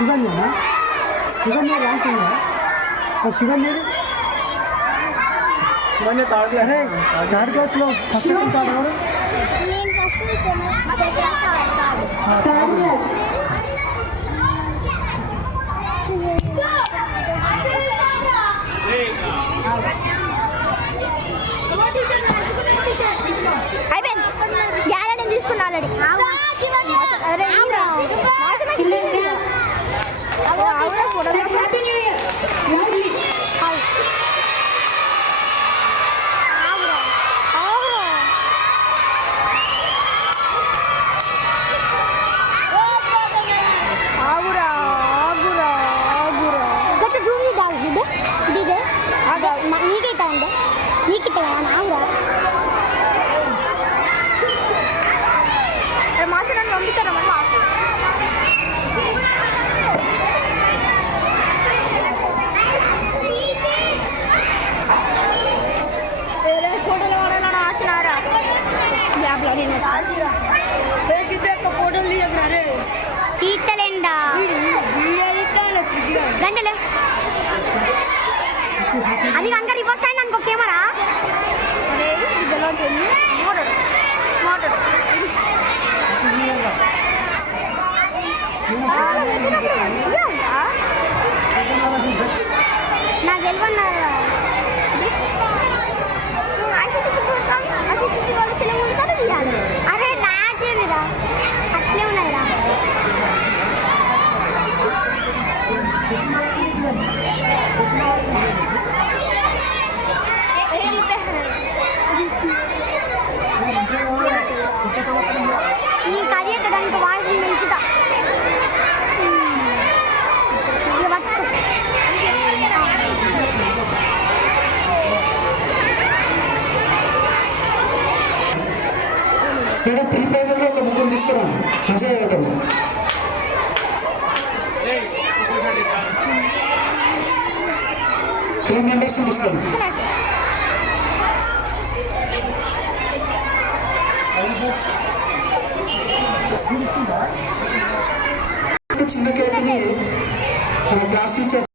శివన్యనా Shivanya last Shivanya Shivanya third క్లాస్లో first ఉంటాడు ఎవరు థర్డ్ క్లాస్ అయిపోయింది గ్యారెంటీ తీసుకున్నా ఆల్రెడీ తీస్తలేండా గంటలే అది కనుక రివర్స్ అయింది అనుకో కెమెరా నాకు తెలియన్నా అరే నాకేదిరా అట్లే ఉన్నాయిరా ఈ కర్రీ ఎక్కడానికి వాయిస్ మంచిదా నేను ప్రీ పేపర్లో ఒక ముగ్గురు తీసుకురాను అజయ్ యాదవ్ 3 మెంబర్స్ తీసుకోండి చిన్న కేకుని క్లాస్ టీచర్